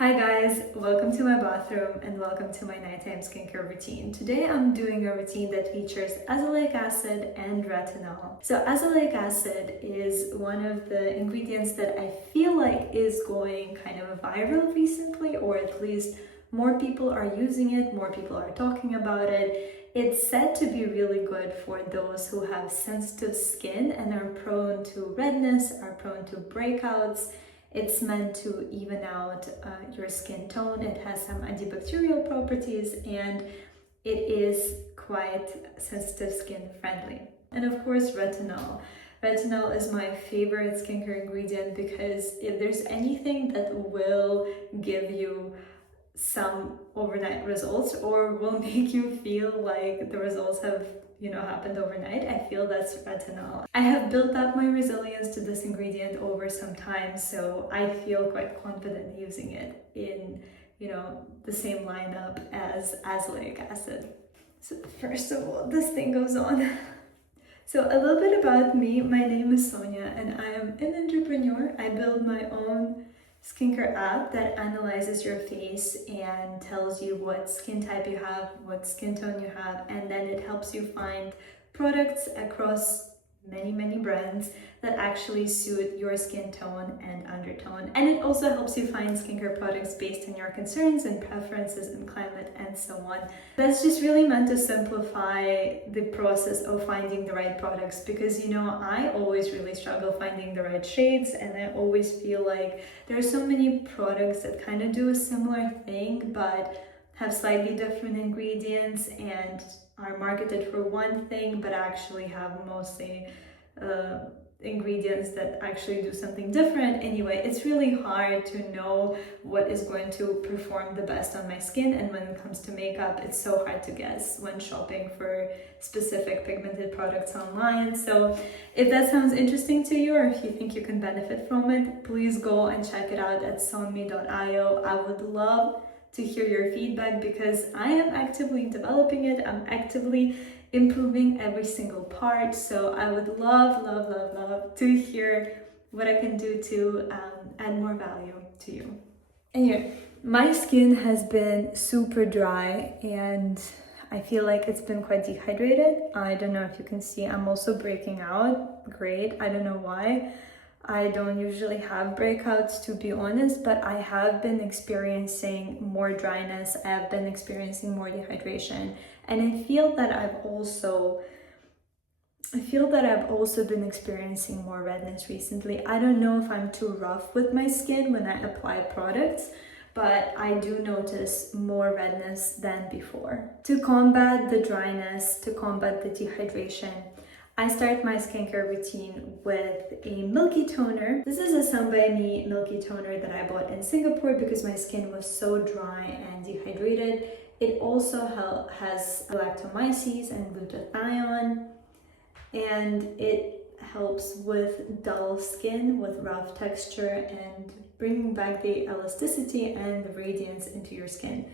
Hi guys, welcome to my bathroom and welcome to my nighttime skincare routine. Today I'm doing a routine that features azelaic acid and retinol. So azelaic acid is one of the ingredients that I feel like is going kind of viral recently, or at least more people are using it, more people are talking about it. It's said to be really good for those who have sensitive skin and are prone to redness, are prone to breakouts. It's meant to even out your skin tone. It has some antibacterial properties and it is quite sensitive skin friendly. And of course, retinol. Retinol is my favorite skincare ingredient because if there's anything that will give you some overnight results or will make you feel like the results have happened overnight, I feel that's retinol. I have built up my resilience to this ingredient over some time, so I feel quite confident using it in the same lineup as azelaic acid. So first of all, this thing goes on. So a little bit about me. My name is Sonia and I am an entrepreneur. I build my own skincare app that analyzes your face and tells you what skin type you have, what skin tone you have, and then it helps you find products across many brands that actually suit your skin tone and undertone. And it also helps you find skincare products based on your concerns and preferences and climate and so on. That's just really meant to simplify the process of finding the right products, because I always really struggle finding the right shades, and I always feel like there are so many products that kind of do a similar thing but have slightly different ingredients and are marketed for one thing but actually have mostly ingredients that actually do something different. Anyway, it's really hard to know what is going to perform the best on my skin, and when it comes to makeup, it's so hard to guess when shopping for specific pigmented products online. So if that sounds interesting to you, or if you think you can benefit from it, please go and check it out at sonme.io. I would love to hear your feedback because I am actively developing it. I'm actively improving every single part. So I would love to hear what I can do to add more value to you. Anyway, my skin has been super dry and I feel like it's been quite dehydrated. I don't know if you can see, I'm also breaking out. Great, I don't know why. I don't usually have breakouts, to be honest, but I have been experiencing more dryness. I have been experiencing more dehydration, and I feel that I've also been experiencing more redness recently. I don't know if I'm too rough with my skin when I apply products, but I do notice more redness than before. To combat the dryness, to combat the dehydration, I start my skincare routine with a milky toner. This is a Sun By Me milky toner that I bought in Singapore because my skin was so dry and dehydrated. It also has lactomyces and glutathione, and it helps with dull skin, with rough texture, and bringing back the elasticity and the radiance into your skin.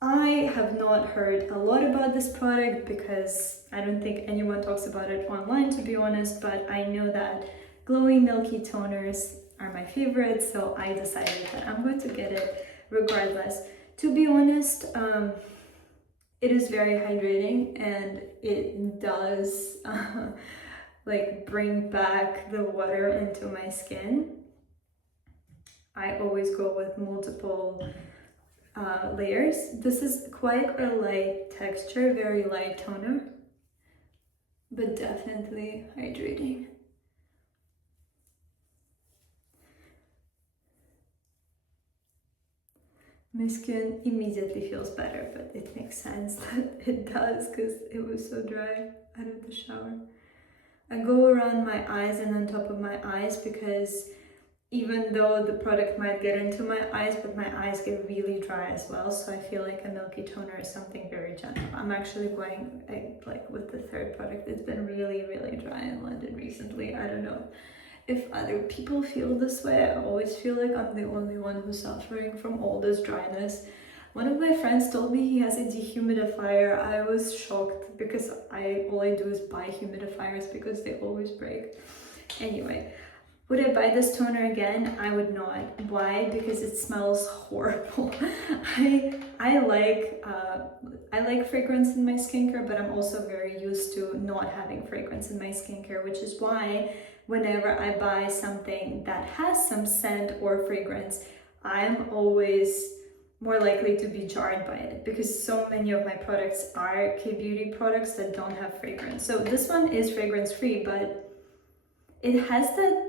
I have not heard a lot about this product because I don't think anyone talks about it online, to be honest, but I know that glowing milky toners are my favorite, so I decided that I'm going to get it regardless. To be honest, it is very hydrating and it does like bring back the water into my skin. I always go with multiple layers. This is quite a light texture, very light toner, but definitely hydrating. My skin immediately feels better, but it makes sense that it does because it was so dry out of the shower. I go around my eyes and on top of my eyes because even though the product might get into my eyes, but my eyes get really dry as well, so I feel like a milky toner is something very gentle. I'm actually going like with the third product. It's been really dry in London recently. I don't know if other people feel this way. I always feel like I'm the only one who's suffering from all this dryness. One of my friends told me he has a dehumidifier. I was shocked because all I do is buy humidifiers because they always break. Anyway, Would I buy this toner again? I would not. Why? Because it smells horrible. I like fragrance in my skincare, but I'm also very used to not having fragrance in my skincare, which is why whenever I buy something that has some scent or fragrance, I'm always more likely to be jarred by it, because so many of my products are K-beauty products that don't have fragrance. So this one is fragrance free, but it has that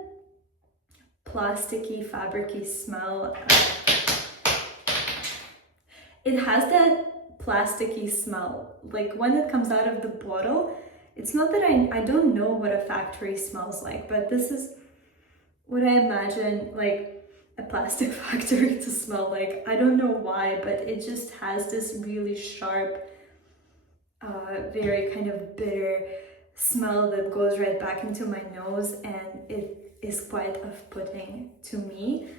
plasticky, fabricy smell. It has that plasticky smell. Like when it comes out of the bottle, it's not that I don't know what a factory smells like, but this is what I imagine like a plastic factory to smell like. I don't know why, but it just has this really sharp, very kind of bitter smell that goes right back into my nose, and it is quite off-putting to me.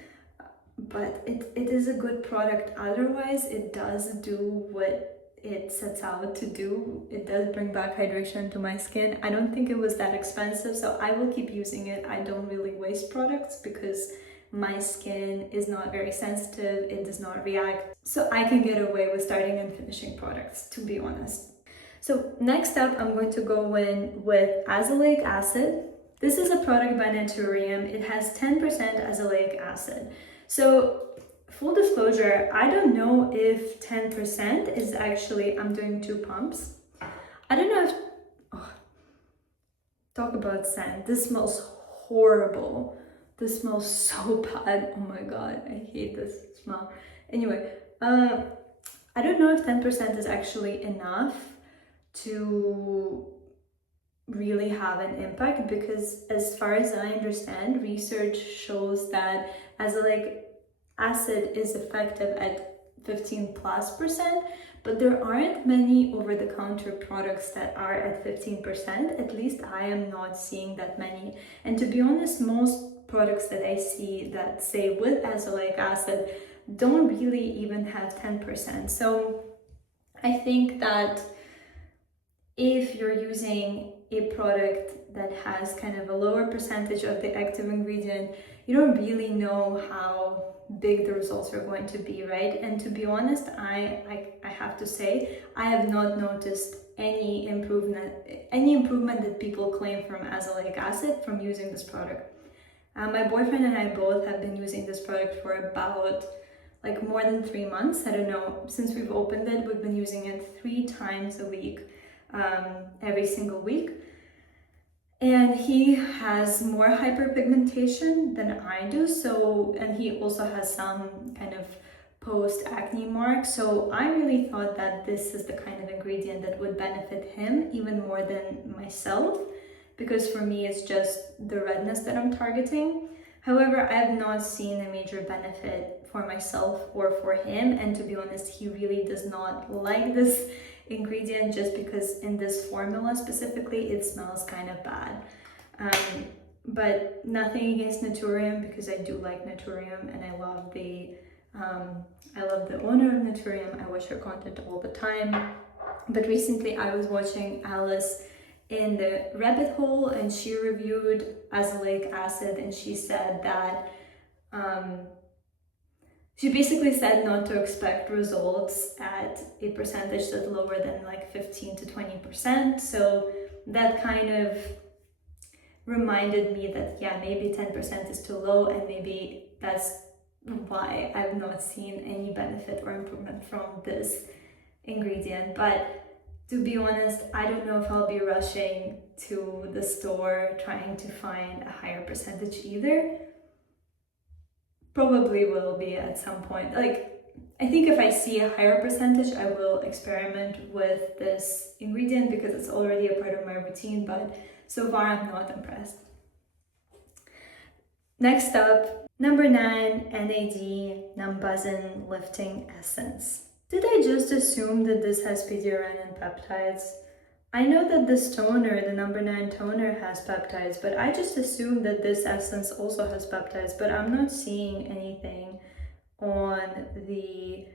But it is a good product otherwise. It does do what it sets out to do. It does bring back hydration to my skin. I don't think it was that expensive, so I will keep using it. I don't really waste products because my skin is not very sensitive, it does not react, so I can get away with starting and finishing products, to be honest. So next up, I'm going to go in with azelaic acid. This is a product by Naturium. It has 10% azelaic acid. So full disclosure, I don't know if 10% is actually, I'm doing 2 pumps. I don't know if, talk about scent. This smells horrible. This smells so bad. Oh my god, I hate this smell. Anyway, I don't know if 10% is actually enough to really have an impact, because as far as I understand, research shows that azelaic acid is effective at 15+%, but there aren't many over-the-counter products that are at 15%. At least I am not seeing that many. And to be honest, most products that I see that say with azelaic acid don't really even have 10%. So I think that if you're using a product that has kind of a lower percentage of the active ingredient, you don't really know how big the results are going to be, right? And to be honest, I have to say, I have not noticed any improvement that people claim from azelaic acid from using this product. My boyfriend and I both have been using this product for about like more than 3 months. I don't know, since we've opened it, we've been using it 3 times a week, every single week. And he has more hyperpigmentation than I do, so, and he also has some kind of post-acne marks, so I really thought that this is the kind of ingredient that would benefit him even more than myself, because for me it's just the redness that I'm targeting. However, I have not seen a major benefit for myself or for him, and to be honest, he really does not like this ingredient just because in this formula specifically it smells kind of bad. But nothing against Naturium, because I do like Naturium and I love the owner of Naturium. I watch her content all the time. But recently I was watching Alice in the rabbit hole, and she reviewed azelaic acid, and she said that she basically said not to expect results at a percentage that's lower than like 15 to 20%. So that kind of reminded me that, yeah, maybe 10% is too low, and maybe that's why I've not seen any benefit or improvement from this ingredient. But to be honest, I don't know if I'll be rushing to the store trying to find a higher percentage either. Probably will be at some point. Like, I think if I see a higher percentage, I will experiment with this ingredient because it's already a part of my routine, but so far I'm not impressed. Next up, number 9, NAD Numbuzin Lifting Essence. Did I just assume that this has PDRN and peptides? I know that this toner, the number 9 toner, has peptides, but I just assumed that this essence also has peptides, but I'm not seeing anything on the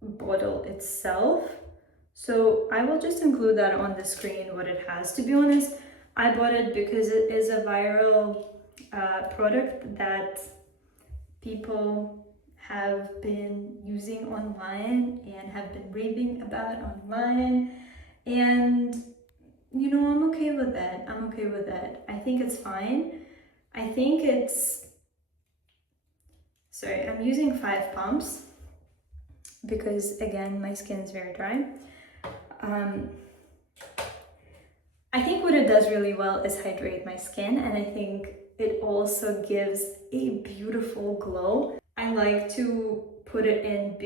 bottle itself. So I will just include that on the screen, what it has. To be honest, I bought it because it is a viral product that people have been using online and have been raving about online, and you know, I'm okay with that. I'm okay with that. I think it's fine. I think it's, sorry, I'm using 5 pumps because again, my skin is very dry. I think what it does really well is hydrate my skin, and I think it also gives a beautiful glow. I like to put it in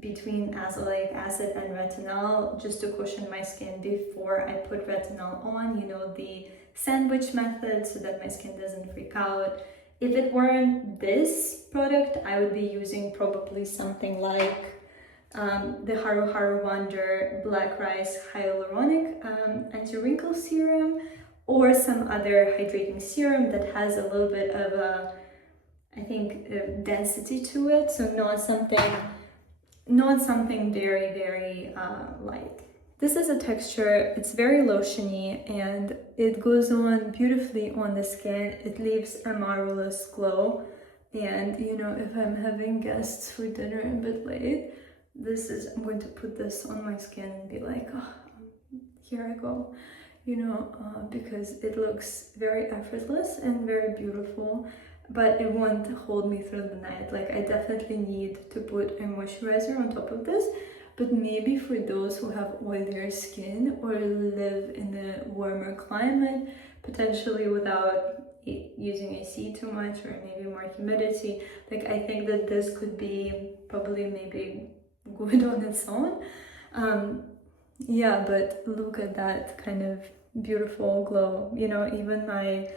between azelaic acid and retinol just to cushion my skin before I put retinol on, you know, the sandwich method, so that my skin doesn't freak out. If it weren't this product, I would be using probably something like the Haru Haru Wonder Black Rice Hyaluronic Anti-Wrinkle Serum, or some other hydrating serum that has a little bit of a, I think, density to it, so not something very, very light. This is a texture, it's very lotiony and it goes on beautifully on the skin. It leaves a marvelous glow, and you know, if I'm having guests for dinner a bit late, I'm going to put this on my skin and be like, oh, here I go, you know, because it looks very effortless and very beautiful, but it won't hold me through the night. Like, I definitely need to put a moisturizer on top of this, but maybe for those who have oilier skin or live in a warmer climate, potentially without using AC too much, or maybe more humidity, like I think that this could be probably maybe good on its own. Yeah, but look at that kind of beautiful glow. You know, even my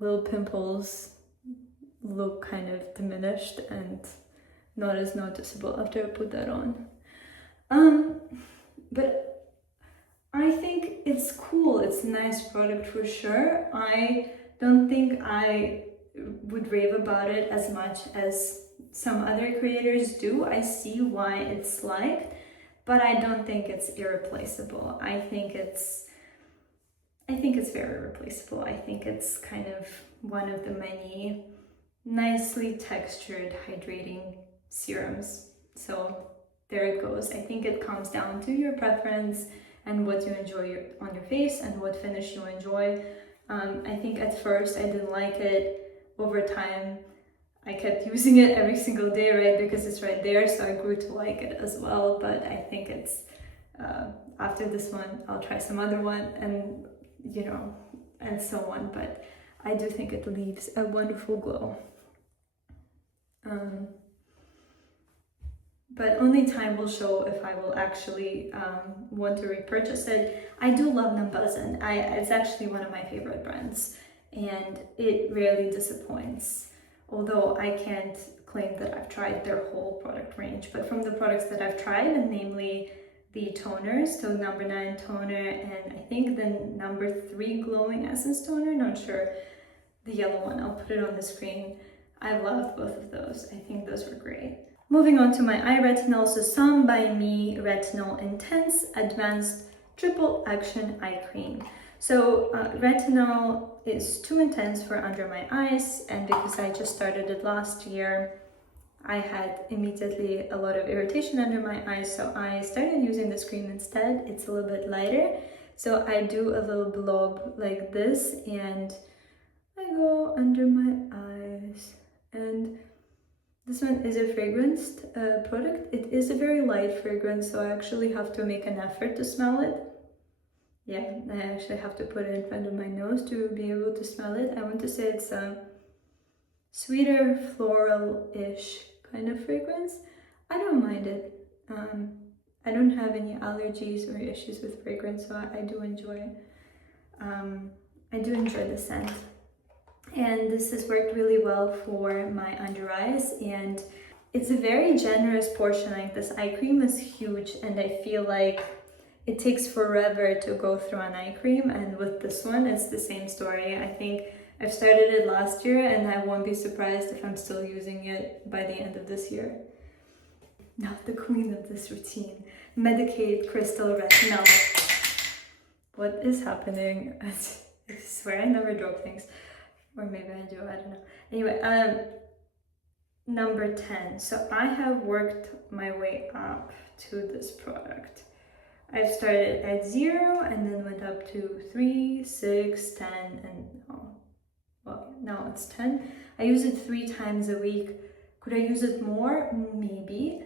little pimples look kind of diminished and not as noticeable after I put that on. But I think it's cool. It's a nice product for sure. I don't think I would rave about it as much as some other creators do. I see why it's liked, but I don't think it's irreplaceable. I think it's very replaceable. I think it's kind of one of the many nicely textured hydrating serums. So there it goes. I think it comes down to your preference and what you enjoy on your face and what finish you enjoy. I think at first I didn't like it. Over time, I kept using it every single day, right? Because it's right there, so I grew to like it as well. But I think it's, after this one, I'll try some other one, and you know, and so on. But I do think it leaves a wonderful glow. But only time will show if I will actually want to repurchase it. I do love Numbuzin. It's actually one of my favorite brands, and it rarely disappoints. Although I can't claim that I've tried their whole product range, but from the products that I've tried, and namely the toners, so number 9 toner and I think the number 3 glowing essence toner, not sure, the yellow one, I'll put it on the screen. I loved both of those. I think those were great. Moving on to my eye retinol, so Some by Me Retinol Intense Advanced Triple Action Eye Cream. So retinol is too intense for under my eyes, and because I just started it last year, I had immediately a lot of irritation under my eyes, so I started using this cream instead. It's a little bit lighter, so I do a little blob like this, and I go under my eyes. And this one is a fragranced product. It is a very light fragrance, so I actually have to make an effort to smell it. Yeah, I actually have to put it in front of my nose to be able to smell it. I want to say it's a sweeter, floral-ish kind of fragrance. I don't mind it. I don't have any allergies or issues with fragrance, so I do enjoy it. I do enjoy the scent. And this has worked really well for my under eyes, and it's a very generous portion. Like, this eye cream is huge, and I feel like it takes forever to go through an eye cream, and with this one it's the same story. I think I've started it last year, and I won't be surprised if I'm still using it by the end of this year. Now the queen of this routine, Medicaid Crystal Retinol. What is happening? I swear I never drop things. or maybe I do, I don't know. Anyway, number 10. So I have worked my way up to this product. I've started at 0 and then went up to 3, 6, 10, and well, now it's 10. I use it 3 times a week. Could I use it more? Maybe,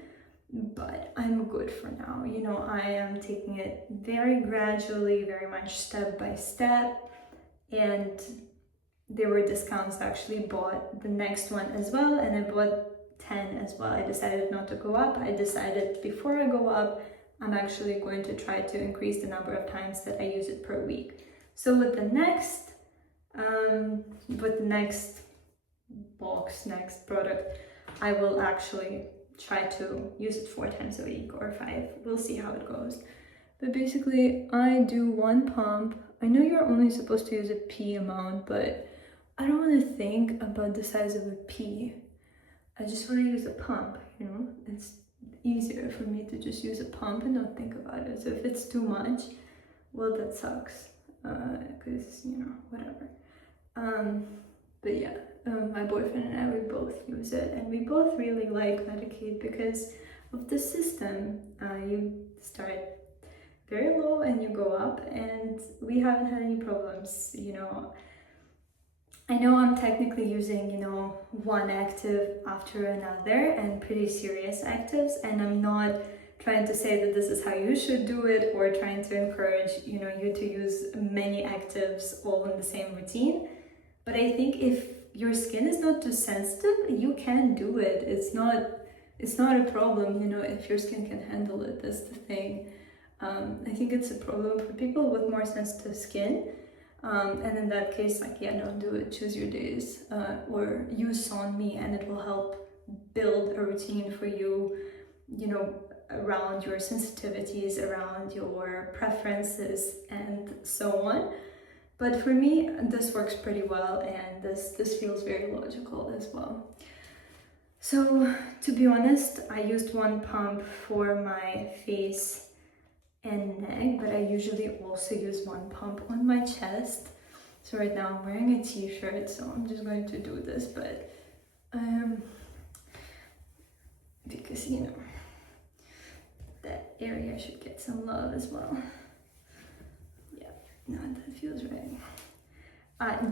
but I'm good for now. You know, I am taking it very gradually, very much step by step, and there were discounts. I actually bought the next one as well, and I bought 10 as well. I decided not to go up. I decided before I go up, I'm actually going to try to increase the number of times that I use it per week. So with the next next product, I will actually try to use it 4 times a week or 5. We'll see how it goes. But basically, I do 1 pump. I know you're only supposed to use a pea amount, but I don't want to think about the size of a pea. I just want to use a pump, you know? It's easier for me to just use a pump and not think about it. So if it's too much, well, that sucks, because, you know, whatever. But yeah, my boyfriend and I, we both use it, and we both really like Medicaid because of the system. You start very low and you go up, and we haven't had any problems, you know. I know I'm technically using, you know, one active after another and pretty serious actives, and I'm not trying to say that this is how you should do it or trying to encourage, you know, you to use many actives all in the same routine. But I think if your skin is not too sensitive, you can do it. It's not a problem, you know, if your skin can handle it. That's the thing. I think it's a problem for people with more sensitive skin. And in that case, like, yeah, don't do it. Choose your days, or use On Me, and it will help build a routine for you, you know, around your sensitivities, around your preferences, and so on. But for me, this works pretty well, and this feels very logical as well. So to be honest, I used 1 pump for my face and neck, but I usually also use 1 pump on my chest. So right now I'm wearing a t-shirt, so I'm just going to do this, but because, you know, that area should get some love as well. Yeah, no, that feels right.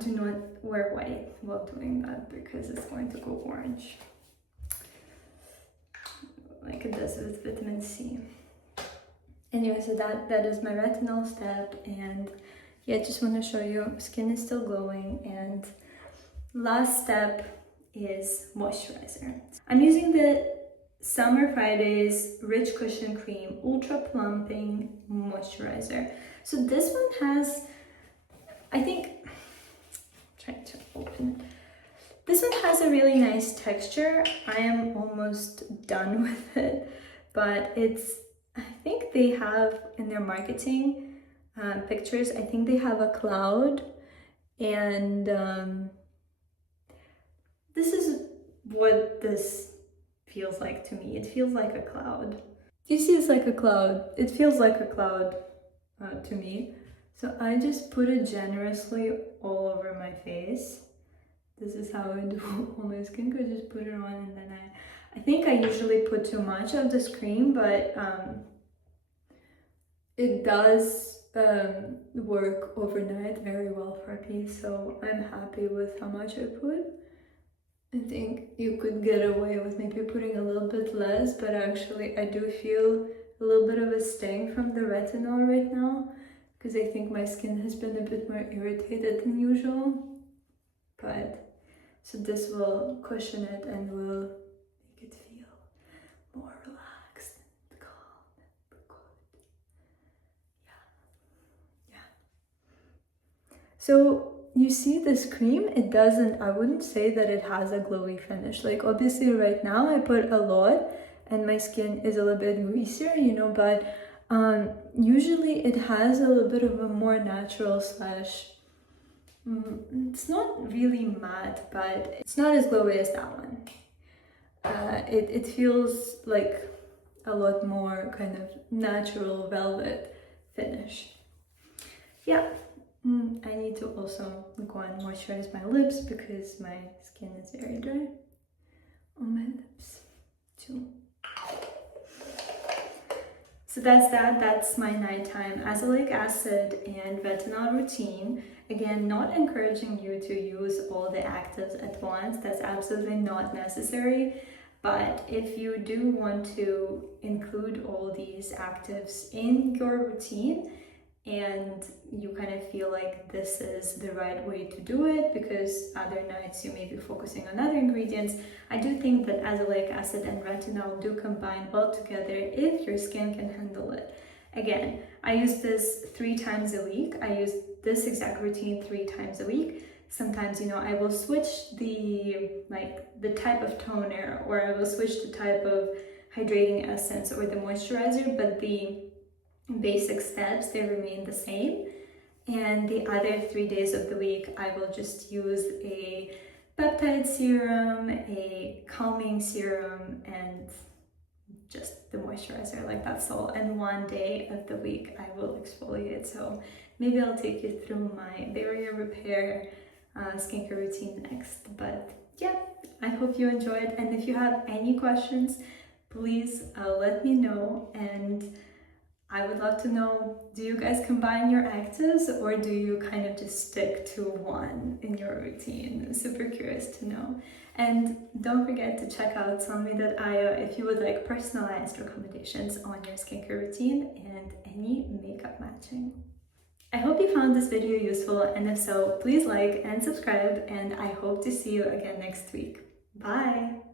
Do not wear white while doing that because it's going to go orange, like it does with vitamin C. Anyway, so that is my retinol step, and yeah, just want to show you skin is still glowing. And last step is moisturizer. I'm using the Summer Fridays Rich Cushion Cream Ultra Plumping Moisturizer. So this one has, I think, trying to open it. This one has a really nice texture. I am almost done with it, but I think they have in their marketing pictures, I think they have a cloud, and this is what this feels like to me. It feels like a cloud. You see, it's like a cloud. It feels like a cloud to me. So I just put it generously all over my face. This is how I do all my skincare. Just put it on, and then I think I usually put too much of this cream, but it does work overnight very well for me, so I'm happy with how much I put. I think you could get away with maybe putting a little bit less, but actually I do feel a little bit of a sting from the retinol right now, because I think my skin has been a bit more irritated than usual. But so this will cushion it and will make it feel more relaxed and calm and good. Yeah. So you see this cream, it doesn't, I wouldn't say that it has a glowy finish. Like obviously right now I put a lot and my skin is a little bit greasier, you know, but usually it has a little bit of a more natural slash, it's not really matte, but it's not as glowy as that one. It feels like a lot more kind of natural velvet finish. Yeah, I need to also go and moisturize my lips because my skin is very dry on my lips too. So that's my nighttime azelaic acid and retinol routine. Again, not encouraging you to use all the actives at once, that's absolutely not necessary. But if you do want to include all these actives in your routine, and you kind of feel like this is the right way to do it because other nights you may be focusing on other ingredients, I do think that azelaic acid and retinol do combine well together if your skin can handle it. Again, I use this 3 times a week. I use this exact routine 3 times a week. Sometimes, I will switch the type of toner, or I will switch the type of hydrating essence or the moisturizer, but the basic steps, they remain the same. And the other 3 days of the week, I will just use a peptide serum, a calming serum, and just the moisturizer, like that's all. And 1 day of the week, I will exfoliate. So maybe I'll take you through my barrier repair skincare routine next. But yeah, I hope you enjoyed. And if you have any questions, please let me know. And I would love to know, do you guys combine your actives or do you kind of just stick to one in your routine? I'm super curious to know. And don't forget to check out sonmi.io if you would like personalized recommendations on your skincare routine and any makeup matching. I hope you found this video useful, and if so, please like and subscribe, and I hope to see you again next week. Bye!